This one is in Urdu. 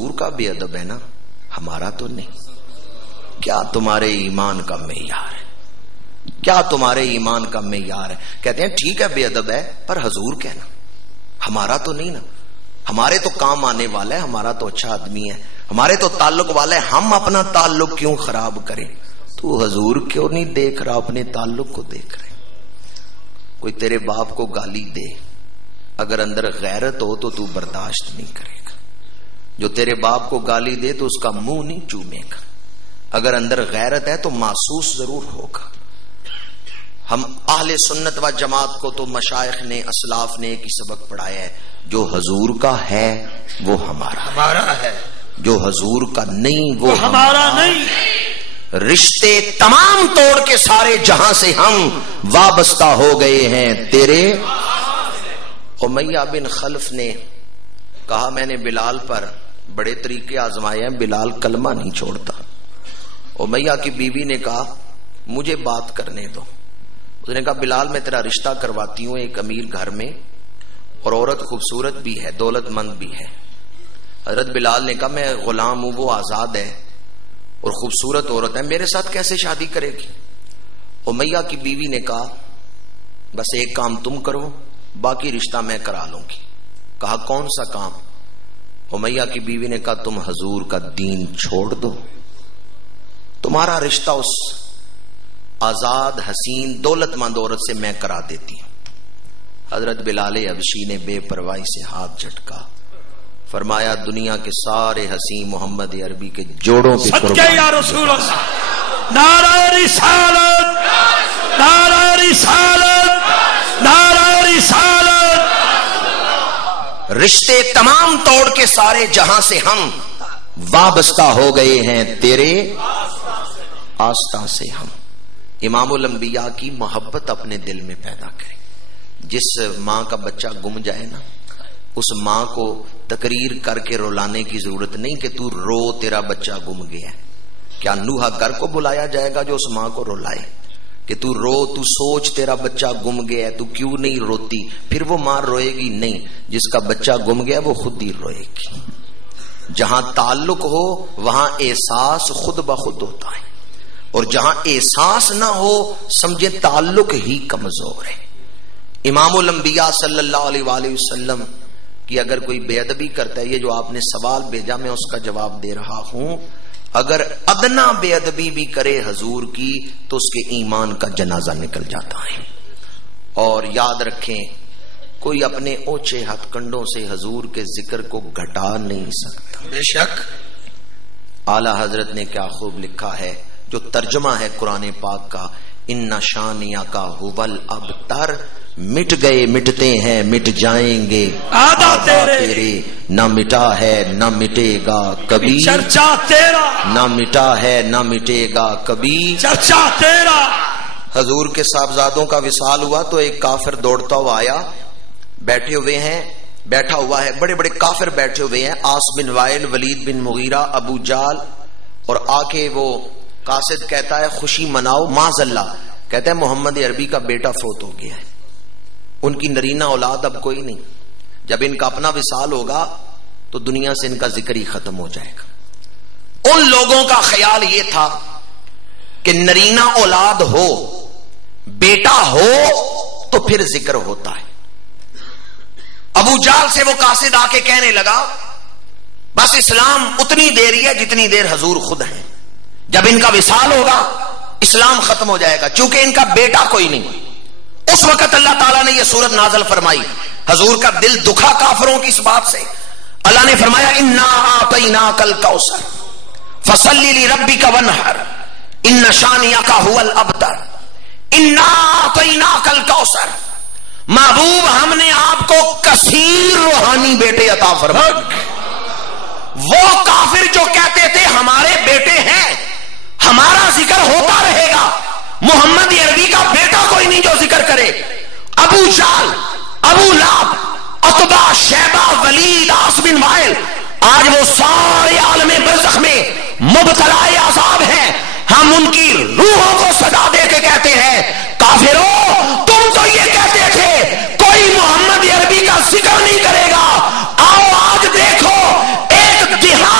حضور کا بے ادب ہے نا، ہمارا تو نہیں. کیا تمہارے ایمان کا معیار ہے؟ کیا تمہارے ایمان کا معیار ہے؟ کہتے ہیں ٹھیک ہے بے ادب ہے پر حضور کہنا، ہمارا تو نہیں نا. ہمارے تو کام آنے والا ہے، ہمارا تو اچھا آدمی ہے، ہمارے تو تعلق والا ہے، ہم اپنا تعلق کیوں خراب کریں؟ تو حضور کیوں نہیں دیکھ رہا، اپنے تعلق کو دیکھ رہے. کوئی تیرے باپ کو گالی دے، اگر اندر غیرت ہو تو برداشت نہیں کرے گا. جو تیرے باپ کو گالی دے تو اس کا منہ نہیں چومے گا. اگر اندر غیرت ہے تو محسوس ضرور ہوگا. ہم اہل سنت و جماعت کو تو مشائخ نے اسلاف نے ایک ہی سبق پڑھایا ہے، جو حضور کا ہے وہ ہمارا ہے، جو حضور کا نہیں وہ ہمارا نہیں. رشتے تمام توڑ کے سارے جہاں سے ہم وابستہ ہو گئے ہیں تیرے. امیہ بن خلف نے کہا میں نے بلال پر بڑے طریقے آزمائے ہیں، بلال کلمہ نہیں چھوڑتا. امیہ کی بیوی نے کہا مجھے بات کرنے دو. اس نے کہا بلال میں تیرا رشتہ کرواتی ہوں ایک امیر گھر میں، اور عورت خوبصورت بھی ہے، دولت مند بھی ہے. حضرت بلال نے کہا میں غلام ہوں، وہ آزاد ہے اور خوبصورت عورت ہے، میرے ساتھ کیسے شادی کرے گی؟ امیہ کی بیوی نے کہا بس ایک کام تم کرو، باقی رشتہ میں کرا لوں گی. کہا کون سا کام؟ امیہ کی بیوی نے کہا تم حضور کا دین چھوڑ دو، تمہارا رشتہ اس آزاد حسین دولت مند عورت سے میں کرا دیتی ہوں. حضرت بلال حبشی نے بے پرواہی سے ہاتھ جھٹکا، فرمایا دنیا کے سارے حسین محمد عربی کے جوڑوں پہ قربان یا رسول اللہ. نعرہ رسالت، نعرہ رسالت، نعرہ رسالت. رشتے تمام توڑ کے سارے جہاں سے ہم وابستہ ہو گئے ہیں تیرے آستہ سے. ہم امام الانبیاء کی محبت اپنے دل میں پیدا کریں. جس ماں کا بچہ گم جائے نا، اس ماں کو تقریر کر کے رلانے کی ضرورت نہیں کہ تو رو تیرا بچہ گم گیا. کیا نوحہ گھر کو بلایا جائے گا جو اس ماں کو رلائے کہ تو رو، تو سوچ تیرا بچہ گم گیا ہے، تو کیوں نہیں روتی؟ پھر وہ ماں روئے گی نہیں. جس کا بچہ گم گیا وہ خود ہی روئے گی. جہاں تعلق ہو وہاں احساس خود بخود ہوتا ہے، اور جہاں احساس نہ ہو سمجھے تعلق ہی کمزور ہے. امام الانبیاء صلی اللہ علیہ وآلہ وسلم کی اگر کوئی بے ادبی کرتا ہے، یہ جو آپ نے سوال بھیجا میں اس کا جواب دے رہا ہوں، اگر ادنا بے ادبی بھی کرے حضور کی تو اس کے ایمان کا جنازہ نکل جاتا ہے. اور یاد رکھیں کوئی اپنے اونچے ہتھ کنڈوں سے حضور کے ذکر کو گھٹا نہیں سکتا. بے شک اعلی حضرت نے کیا خوب لکھا ہے، جو ترجمہ ہے قرآن پاک کا، ان شانیہ کا حول ابتر، مٹ گئے مٹتے ہیں مٹ جائیں گے آدھا تیرے، نہ مٹا ہے نہ مٹے گا کبھی چرچا تیرا، نہ مٹا ہے نہ مٹے گا کبھی چرچا تیرا. حضور کے صاحبزادوں کا وصال ہوا تو ایک کافر دوڑتا ہوا آیا، بیٹھے ہوئے ہیں، بیٹھا ہوا ہے، بڑے بڑے کافر بیٹھے ہوئے ہیں، عاص بن وائل، ولید بن مغیرہ، ابو جال، اور آ کے وہ قاصد کہتا ہے خوشی مناؤ. معاذ اللہ، کہتا ہے محمد عربی کا بیٹا فوت ہو گیا ہے، ان کی نرینہ اولاد اب کوئی نہیں، جب ان کا اپنا وصال ہوگا تو دنیا سے ان کا ذکر ہی ختم ہو جائے گا. ان لوگوں کا خیال یہ تھا کہ نرینہ اولاد ہو، بیٹا ہو تو پھر ذکر ہوتا ہے. ابو جال سے وہ قاصد آ کے کہنے لگا بس اسلام اتنی دیر ہی ہے جتنی دیر حضور خود ہیں، جب ان کا وصال ہوگا اسلام ختم ہو جائے گا، چونکہ ان کا بیٹا کوئی نہیں. اس وقت اللہ تعالیٰ نے یہ سورت نازل فرمائی. حضور کا دل دکھا کافروں کی اس بات سے. اللہ نے فرمایا انا اعطیناک الکوثر فصلی لربک وانحر ان شانئک ھو الابتر. انا اعطیناک الکوثر، محبوب ہم نے آپ کو کثیر روحانی بیٹے عطا فرمائے. وہ کافر جو کہتے تھے ہمارے بیٹے ہیں، ہمارا ذکر ہوتا رہے گا، محمد عربی کا بیٹا کوئی نہیں جو ذکر کرے. ابو جال، ابو لہب، عتبہ، شیبہ، ولید، عاص بن وائل، آج وہ سارے عالم برزخ میں مبتلا عذاب ہیں. ہم ان کی روحوں کو سزا دے کے کہتے ہیں کافروں تم تو یہ کہتے تھے کوئی محمد عربی کا ذکر نہیں کرے گا، آؤ آج دیکھو ایک دیہات